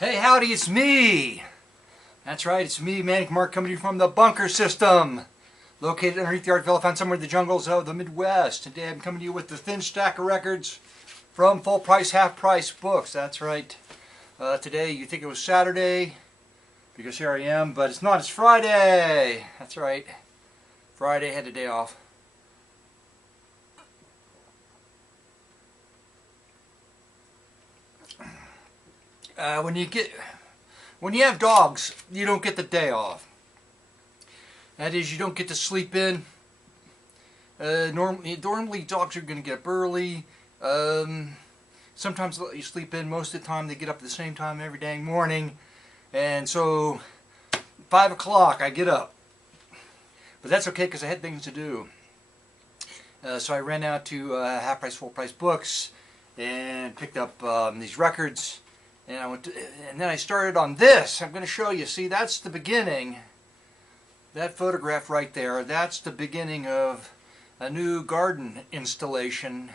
Hey, howdy, it's me. That's right, it's me, Manic Mark, coming to you from the bunker system. Located underneath the Art Villa, found somewhere in the jungles of the Midwest. Today I'm coming to you with the thin stack of records from Full Price, Half Price Books. That's right. Today you think it was Saturday, because here I am, but it's not, it's Friday. That's right. Friday, had a day off. When you have dogs, you don't get the day off. That is, you don't get to sleep in. Normally dogs are going to get up early. Sometimes you sleep in. Most of the time they get up at the same time every dang morning. And so 5 o'clock I get up. But that's okay because I had things to do. So I ran out to Half Price, Full Price Books and picked up these records. And then I started on this. I'm going to show you. See, that's the beginning. That photograph right there, that's the beginning of a new garden installation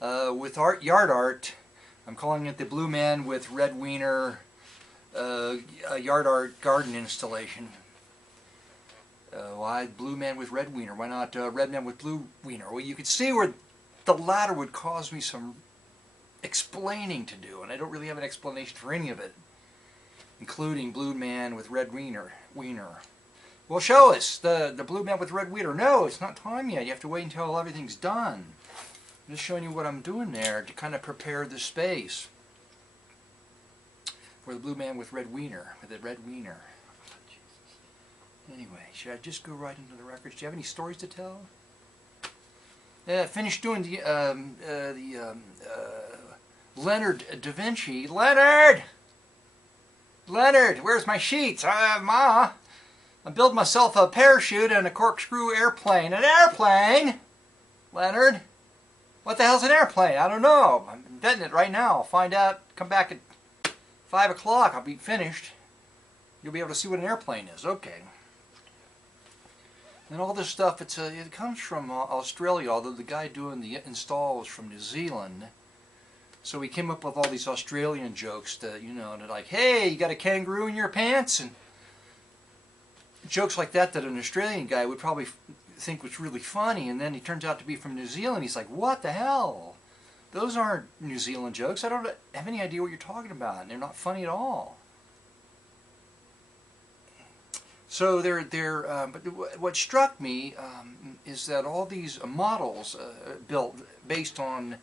with yard art. I'm calling it the Blue Man with Red Wiener yard art garden installation. Why Blue Man with Red Wiener? Why not Red Man with Blue Wiener? Well, you can see where the latter would cause me some explaining to do, and I don't really have an explanation for any of it, including Blue Man with Red Wiener. Well, show us the Blue Man with Red Wiener. No, it's not time yet. You have to wait until everything's done. I'm just showing you what I'm doing there to kind of prepare the space for the Blue Man with Red Wiener. Anyway, should I just go right into the records? Do you have any stories to tell? Finished doing the Leonard da Vinci. Leonard, where's my sheets? Ma, I'm building myself a parachute and a corkscrew airplane. An airplane? Leonard, what the hell's an airplane? I don't know. I'm inventing it right now. I'll find out. Come back at 5 o'clock. I'll be finished. You'll be able to see what an airplane is. Okay. And all this stuff, it comes from Australia, although the guy doing the install was from New Zealand. So we came up with all these Australian jokes that, you know, they're like, hey, you got a kangaroo in your pants? And jokes like that an Australian guy would probably think was really funny, and then he turns out to be from New Zealand. He's like, what the hell? Those aren't New Zealand jokes. I don't have any idea what you're talking about. And they're not funny at all. So but what struck me is that all these models built based on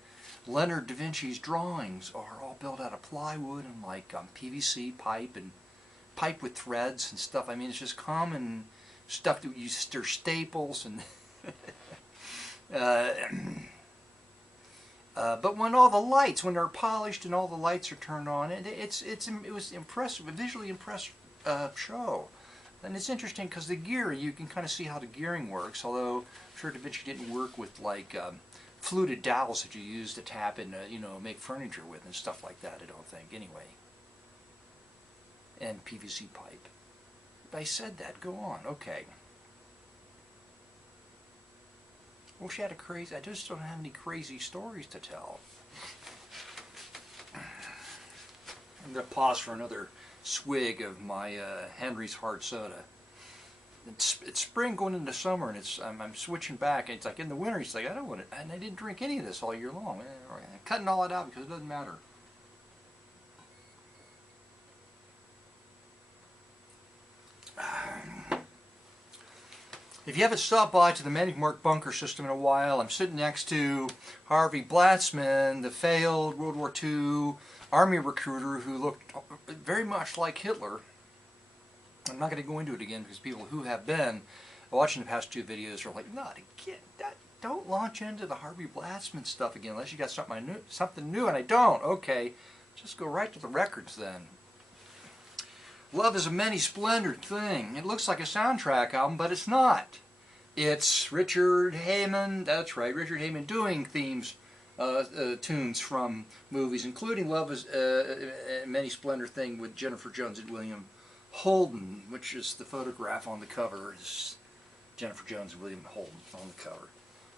Leonard da Vinci's drawings are all built out of plywood and like PVC pipe and pipe with threads and stuff. I mean, it's just common stuff that you stir staples and. But when all the lights, when they're polished and all the lights are turned on, it was impressive, a visually impressive show. And it's interesting because the gear, you can kind of see how the gearing works, although I'm sure Da Vinci didn't work with like fluted dowels that you use to tap and you know, make furniture with and stuff like that, I don't think, anyway. And PVC pipe. I said that, go on, okay. Wish I had I just don't have any crazy stories to tell. I'm going to pause for another swig of my Henry's Hard Soda. It's spring going into summer, and I'm switching back. And it's like in the winter, it's like I don't want it, and I didn't drink any of this all year long. I'm cutting all that out because it doesn't matter. If you haven't stopped by to the Manic Mark bunker system in a while, I'm sitting next to Harvey Blatzman, the failed World War II army recruiter who looked very much like Hitler. I'm not going to go into it again because people who have been watching the past two videos are like, not again. Don't launch into the Harvey Blatzman stuff again unless you got something new, and I don't. Okay, just go right to the records then. Love is a many-splendored thing. It looks like a soundtrack album, but it's not. It's Richard Heyman, that's right, Richard Heyman doing tunes from movies, including Love is a Many-Splendored Thing with Jennifer Jones and William Holden, which is the photograph on the cover. It's Jennifer Jones and William Holden on the cover.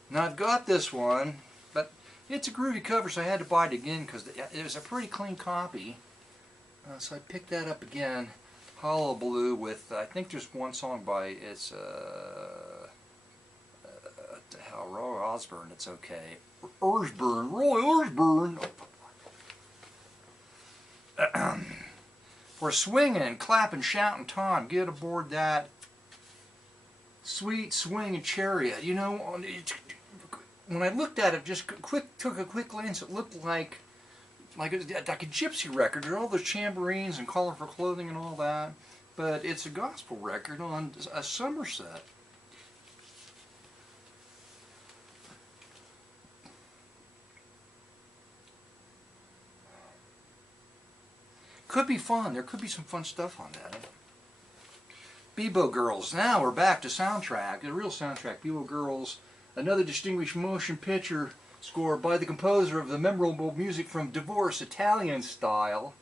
Now I've got this one, but it's a groovy cover, so I had to buy it again because it was a pretty clean copy. So I picked that up again. Hollow Blue with, I think just one song by, it's, hell, Roy Osborne, It's Okay. Roy Osborne. For swinging, clapping, shouting time, get aboard that sweet swinging chariot. You know, when I looked at it, took a quick glance, it looked like a gypsy record. There are all those tambourines and colorful clothing and all that, but it's a gospel record on a Somerset. Could be fun. There could be some fun stuff on that. Bebo Girls. Now we're back to soundtrack, the real soundtrack. Bebo Girls, another distinguished motion picture score by the composer of the memorable music from Divorce, Italian Style.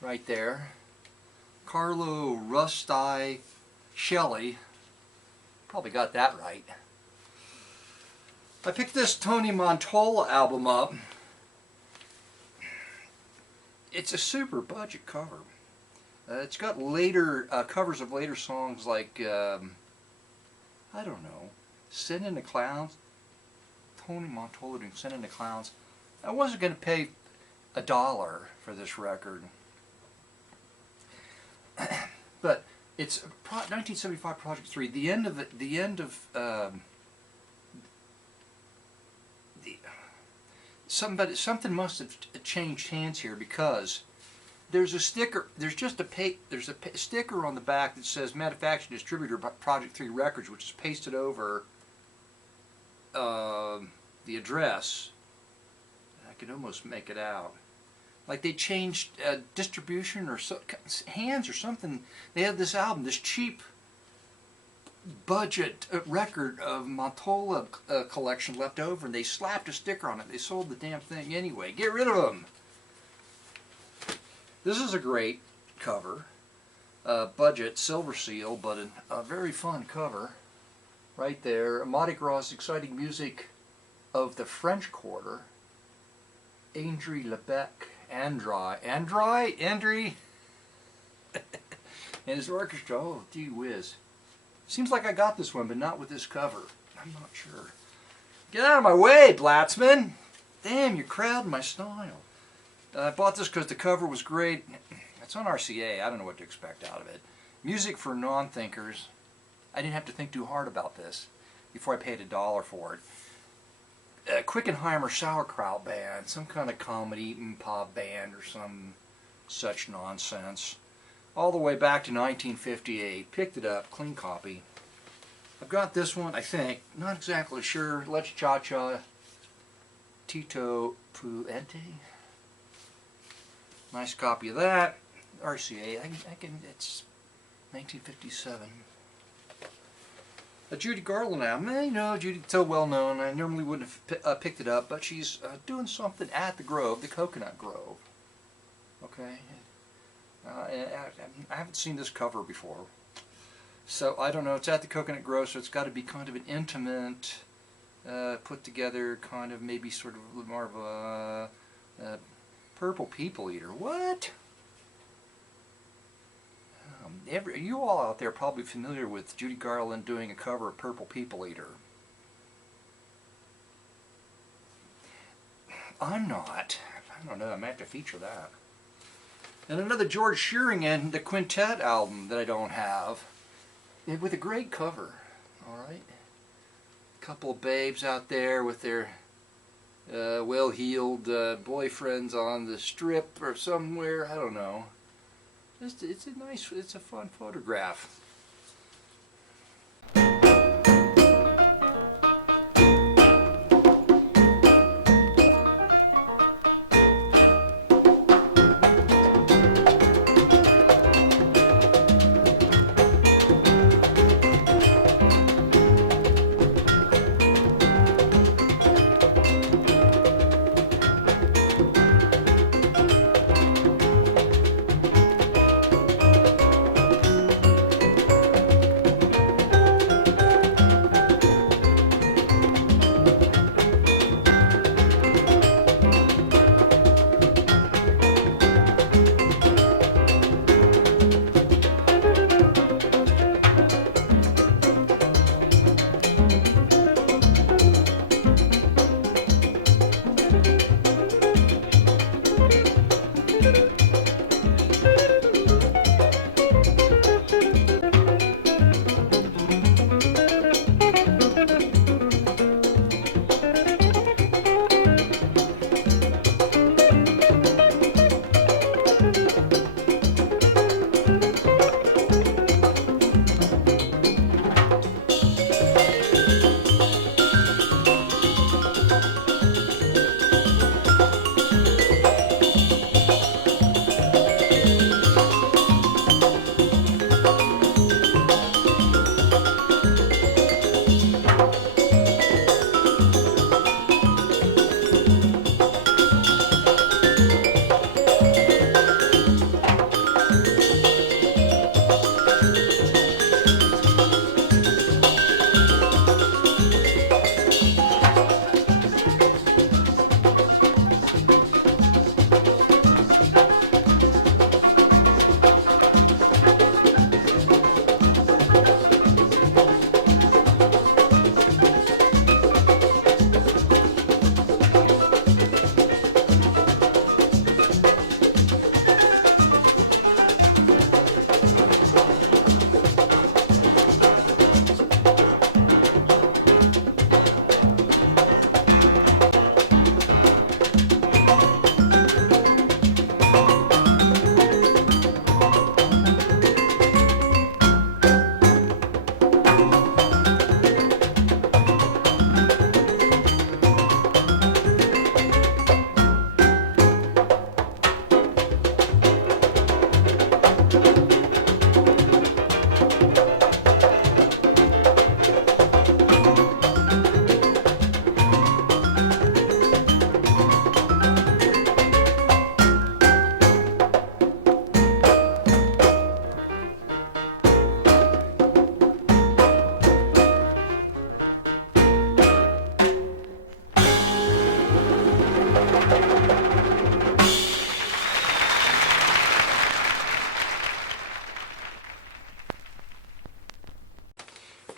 Right there. Carlo Rusti Shelley. Probably got that right. I picked this Tony Mantola album up. It's a super budget cover. It's got later covers of later songs like, I don't know, Send in the Clowns. Tony Mantola doing Send in the Clowns. I wasn't going to pay $1 for this record. But it's 1975 Project 3. The end of something must have changed hands here, because there's a sticker. There's just there's a sticker on the back that says "Manufacturer Distributor Project 3 Records," which is pasted over the address. I could almost make it out. Like they changed distribution or hands or something. They had this album, this cheap budget record of Mantola collection left over, and they slapped a sticker on it. They sold the damn thing anyway. Get rid of them. This is a great cover. Budget, silver seal, but a very fun cover. Right there. Mardi Gras exciting music of the French Quarter. André Lebec. André? And his orchestra. Oh, gee whiz. Seems like I got this one, but not with this cover. I'm not sure. Get out of my way, Blatzman! Damn, you're crowding my style. I bought this because the cover was great. It's on RCA. I don't know what to expect out of it. Music for non-thinkers. I didn't have to think too hard about this before I paid $1 for it. Quickenheimer Sauerkraut Band, some kind of comedy pop band or some such nonsense. All the way back to 1958. Picked it up, clean copy. I've got this one, I think. Not exactly sure. Let's Cha-Cha. Tito Puente. Nice copy of that. RCA. It's 1957. Judy Garland album. You know, Judy's so well known. I normally wouldn't have picked it up, but she's doing something at the Grove, the Coconut Grove. Okay. I haven't seen this cover before, so I don't know. It's at the Coconut Grove, so it's got to be kind of an intimate, put together, kind of maybe sort of more of a Purple People Eater. What? You all out there are probably familiar with Judy Garland doing a cover of Purple People Eater. I'm not. I don't know. I might have to feature that. And another George Shearing and the Quintet album that I don't have, with a great cover. All right, a couple of babes out there with their well-heeled boyfriends on the strip or somewhere. I don't know. It's a fun photograph.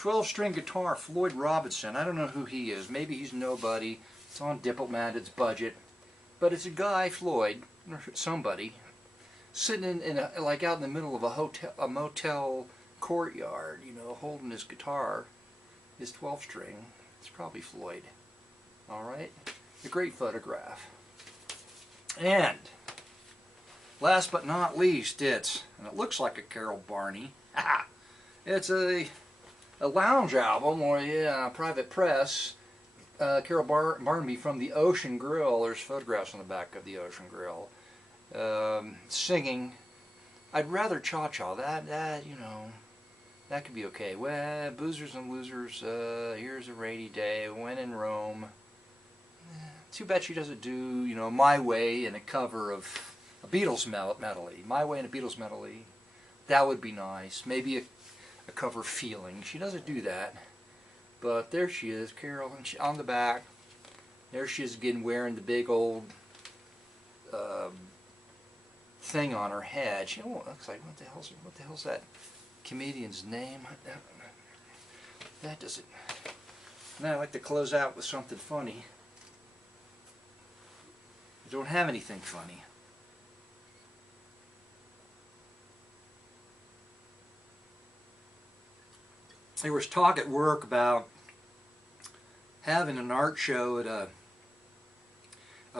12-string guitar, Floyd Robinson. I don't know who he is. Maybe he's nobody. It's on Diplomat's budget. But it's a guy, Floyd, or somebody, sitting like out in the middle of a motel courtyard, you know, holding his guitar, his 12-string. It's probably Floyd. All right? A great photograph. And last but not least, and it looks like a Carol Barney. It's a lounge album, or yeah, Private Press. Carol Barnaby from the Ocean Grill. There's photographs on the back of the Ocean Grill. Singing. I'd rather Cha-Cha. That, you know, that could be okay. Well, Boozers and Losers, Here's a Rainy Day, When in Rome. Too bad she doesn't do, you know, My Way in a cover of a Beatles medley. My Way in a Beatles medley. That would be nice. Maybe a cover of Feeling. She doesn't do that. But there she is, Carol, and on the back. There she is again, wearing the big old thing on her head. She looks like, what the hell's that comedian's name? That doesn't. Now I like to close out with something funny. I don't have anything funny. There was talk at work about having an art show at a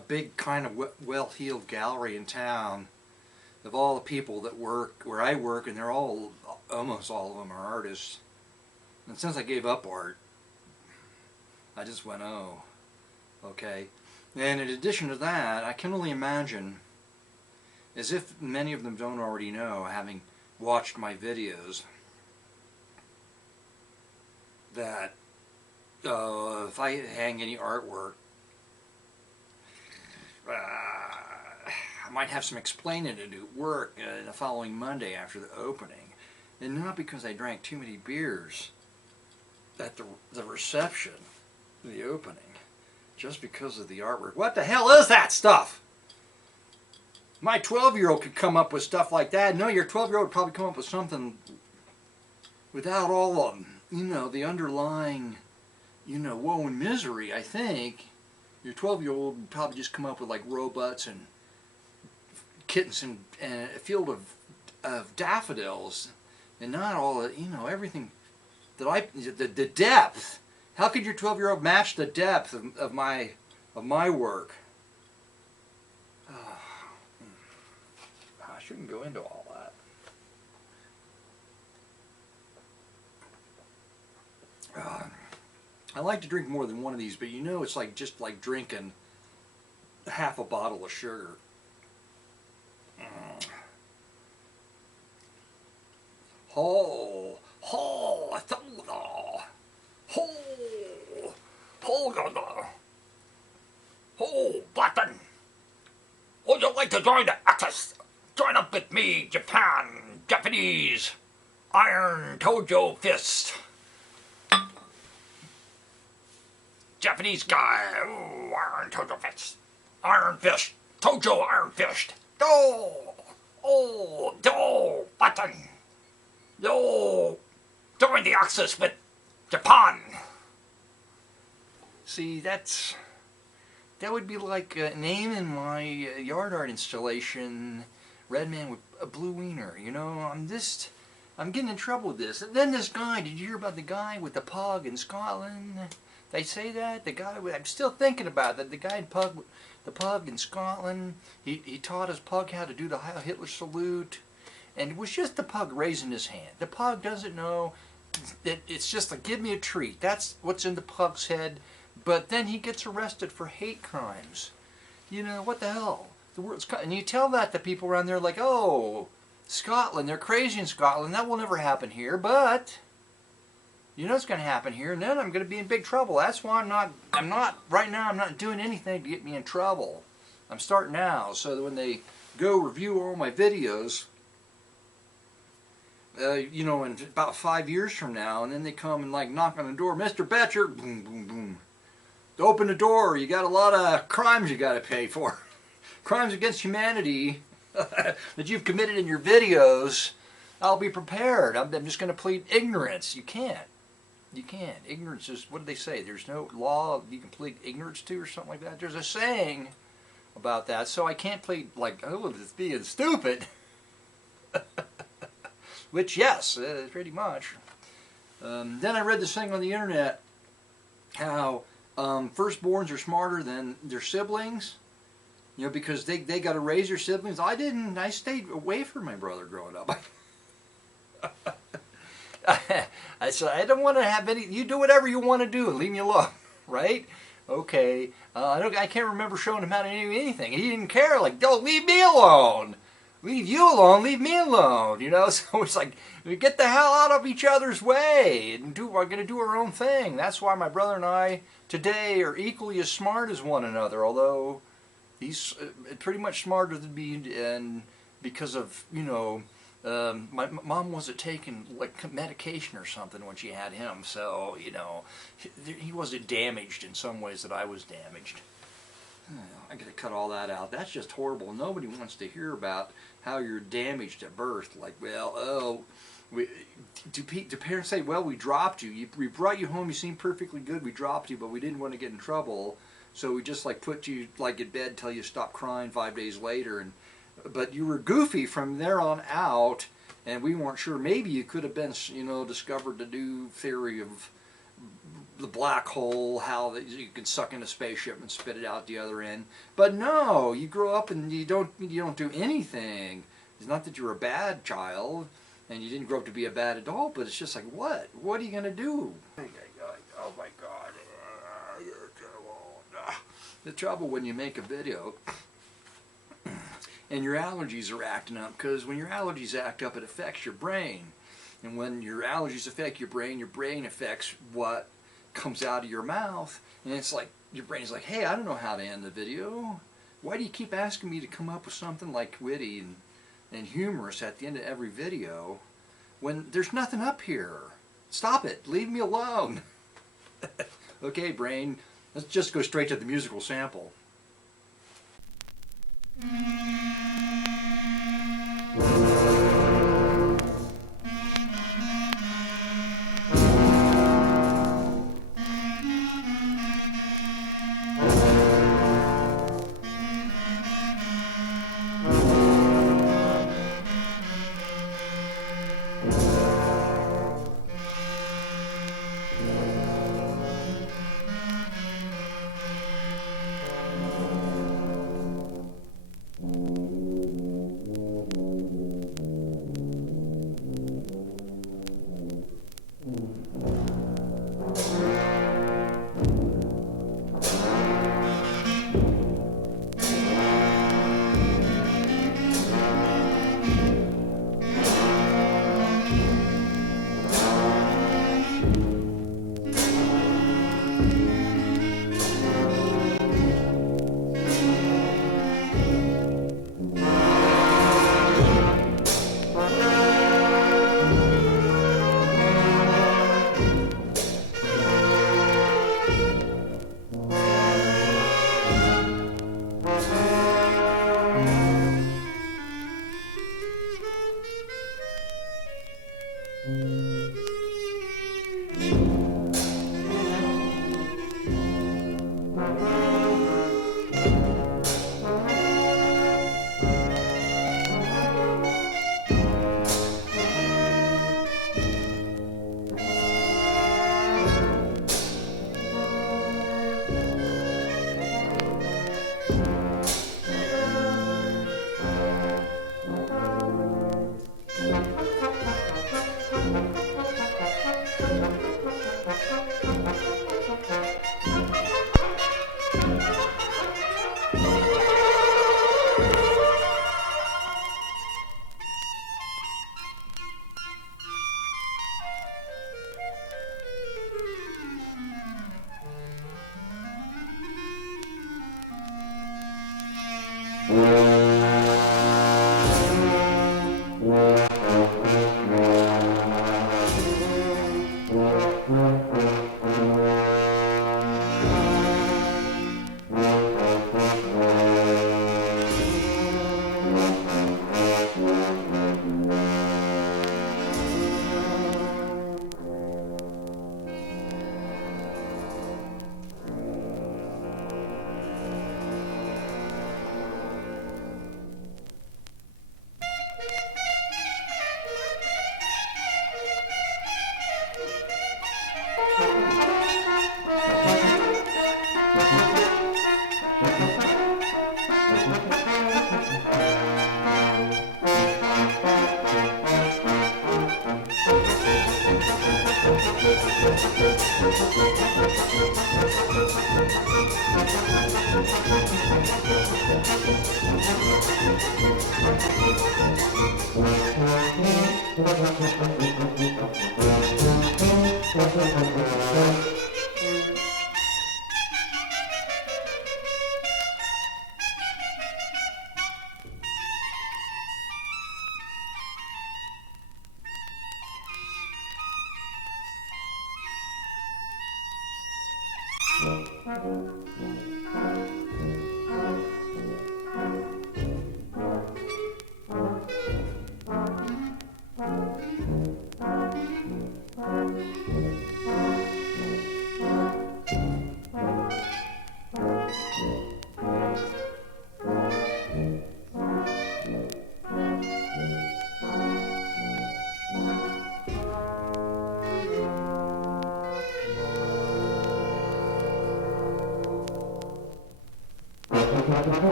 big kind of well-heeled gallery in town of all the people that work where I work, and they're all, almost all of them are artists. And since I gave up art, I just went, oh, okay. And in addition to that, I can only imagine, as if many of them don't already know, having watched my videos, that if I hang any artwork, I might have some explaining to do at work the following Monday after the opening. And not because I drank too many beers at the reception, the opening, just because of the artwork. What the hell is that stuff? My 12-year-old could come up with stuff like that. No, your 12-year-old would probably come up with something without all of them. You know, the underlying, you know, woe and misery, I think. Your 12-year-old would probably just come up with like robots and kittens and a field of daffodils, and not all the, you know, everything that the depth. How could your 12-year-old match the depth of my work? I shouldn't go into all that. I like to drink more than one of these, but you know, it's like just like drinking half a bottle of sugar. Button. Would you like to join the Axis? Join up with me, Japan, Japanese, Iron Tojo Fist. Japanese guy, ooh, Iron Tojo Fist. Iron Fist, Tojo Iron Fist. Do, button. Do, join the Axis with Japan. See, that would be like naming my yard art installation Red Man with a Blue Wiener. You know, I'm getting in trouble with this. And then this guy, did you hear about the guy with the pug in Scotland? They say that the guy. I'm still thinking about that. The guy the pug in Scotland. He taught his pug how to do the Heil Hitler salute, and it was just the pug raising his hand. The pug doesn't know. It's just like, give me a treat. That's what's in the pug's head. But then he gets arrested for hate crimes. You know, what the hell? The world's, and you tell that to people around there, like, oh, Scotland, they're crazy in Scotland. That will never happen here. But you know it's going to happen here, and then I'm going to be in big trouble. That's why right now I'm not doing anything to get me in trouble. I'm starting now, so that when they go review all my videos, you know, in about 5 years from now, and then they come and like knock on the door, Mr. Betcher, boom, boom, boom. Open the door, you got a lot of crimes you got to pay for. Crimes against humanity that you've committed in your videos. I'll be prepared. I'm just going to plead ignorance. You can't. You can't. Ignorance is, what do they say? There's no law you can plead ignorance to or something like that. There's a saying about that. So I can't plead like, oh, it's being stupid. Which, yes, pretty much. Then I read this thing on the internet how firstborns are smarter than their siblings. You know, because they got to raise their siblings. I didn't. I stayed away from my brother growing up. I said, I don't want to have any. You do whatever you want to do and leave me alone, right? Okay. I can't remember showing him how to do anything. He didn't care. Like, don't leave me alone. Leave you alone. Leave me alone. You know. So it's like, we get the hell out of each other's way and we're going to do our own thing. That's why my brother and I today are equally as smart as one another. Although he's pretty much smarter than me, and because of, you know. My mom wasn't taking like medication or something when she had him, so you know he wasn't damaged in some ways that I was damaged. I gotta cut all that out. That's just horrible. Nobody wants to hear about how you're damaged at birth. Like, well, oh, do parents say, well, we dropped you. We brought you home. You seemed perfectly good. We dropped you, but we didn't want to get in trouble, so we just like put you like in bed till you stopped crying 5 days later and. But you were goofy from there on out, and we weren't sure. Maybe you could have been, you know, discovered the new theory of the black hole, how you can suck in a spaceship and spit it out the other end. But no, you grow up and you don't do anything. It's not that you're a bad child, and you didn't grow up to be a bad adult, but it's just like, what? What are you going to do? Oh my God. The trouble when you make a video and your allergies are acting up, because when your allergies act up, it affects your brain. And when your allergies affect your brain affects what comes out of your mouth. And it's like, your brain's like, hey, I don't know how to end the video. Why do you keep asking me to come up with something like witty and humorous at the end of every video when there's nothing up here? Stop it. Leave me alone. Okay, brain, let's just go straight to the musical sample.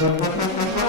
Thank you.